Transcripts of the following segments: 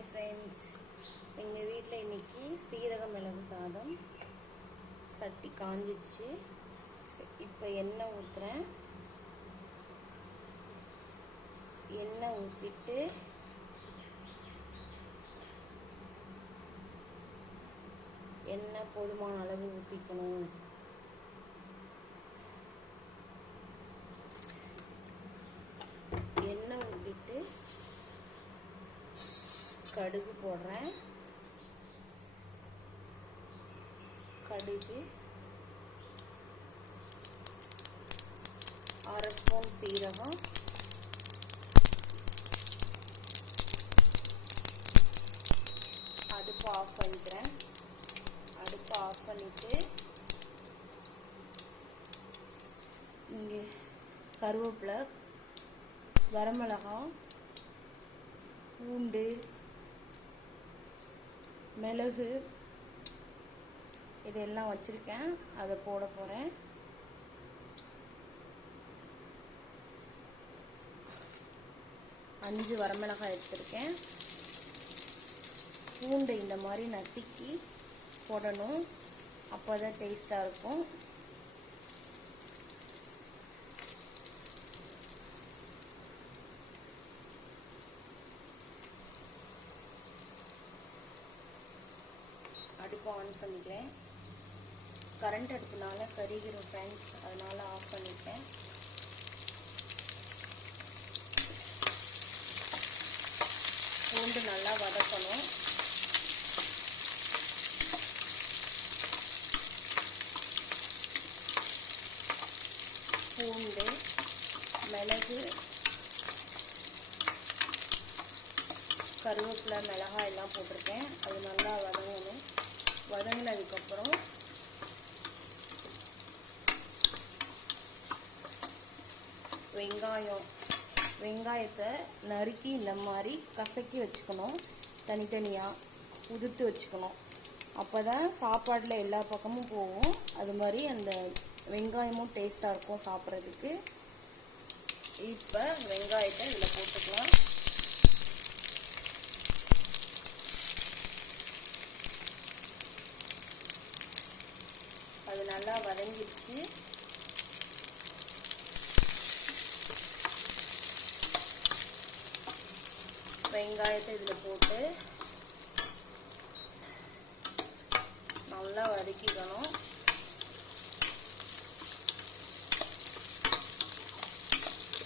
Hi friends எங்கள் வீட்டில் இன்னைக்கு சீரக மிளகு சாதம். சட்டி காஞ்சிடுச்சு. இப்போ எண்ணெய் ஊற்றுறேன் எண்ணெய் ஊற்றிட்டு எண்ணெய் போதுமான அளவு ஊற்றிக்கணும் எண்ணெய் ஊற்றிட்டு கடுகு போடுறேன். கடுகு. அரை ஸ்பூன் சீரகம். அடுப்பு ஆஃப் பண்ணிக்கிறேன். அடுப்பு ஆஃப் பண்ணிவிட்டு இங்கே கருவேப்பிலை வரமிளகாய் பூண்டு மிளகு இதெல்லாம் வச்சுருக்கேன். அதை போட போகிறேன் அஞ்சு வரமிளகாய் எடுத்திருக்கேன். பூண்டை இந்த மாதிரி நசுக்கி போடணும். அப்போ தான் டேஸ்ட்டாக இருக்கும். அடுப்பு ஆன் பண்ணிக்கிறேன். கரண்ட் அடுப்புனால கருகிரும் ஃப்ரெண்ட்ஸ் அதனால் ஆஃப் பண்ணிட்டேன். பூண்டு நல்லா வதக்கணும். பூண்டு மிளகு கருவேப்பிலை மிளகாய் எல்லாம் போட்டிருக்கேன். அது நல்லா வதங்கணும். வதங்கினதுக்கப்புறம் வெங்காயம் வெங்காயத்தை நறுக்கி இந்த மாதிரி கசக்கி வச்சுக்கணும். தனித்தனியாக உதிர்த்து வச்சுக்கணும். அப்போ தான் சாப்பாட்டில் எல்லா பக்கமும் போகும். அது மாதிரி அந்த வெங்காயமும் டேஸ்ட்டாக இருக்கும் சாப்பிட்றதுக்கு. இப்போ வெங்காயத்தை இதில் போட்டுக்கலாம் அது நல்லா வதங்கிடுச்சு. வெங்காயத்தை இதில் போட்டு நல்லா வதக்கிக்கணும்.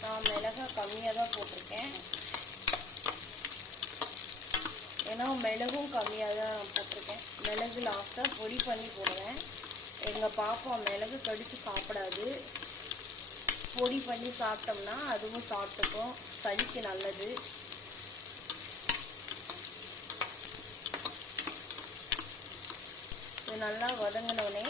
நான் மிளகா கம்மியாக தான் போட்டிருக்கேன். ஏன்னா மிளகும் கம்மியாக தான் போட்டிருக்கேன். மிளகு லாஸ்ட்டாக பொடி பண்ணி போடுவேன். எங்கள் பாப்பா மிளகு கடித்து சாப்பிடாது. பொடி பண்ணி சாப்பிட்டோம்னா அதுவும் சாப்பிட்டுக்கும். சளிக்கு நல்லது. இது நல்லா வதங்கினோடனே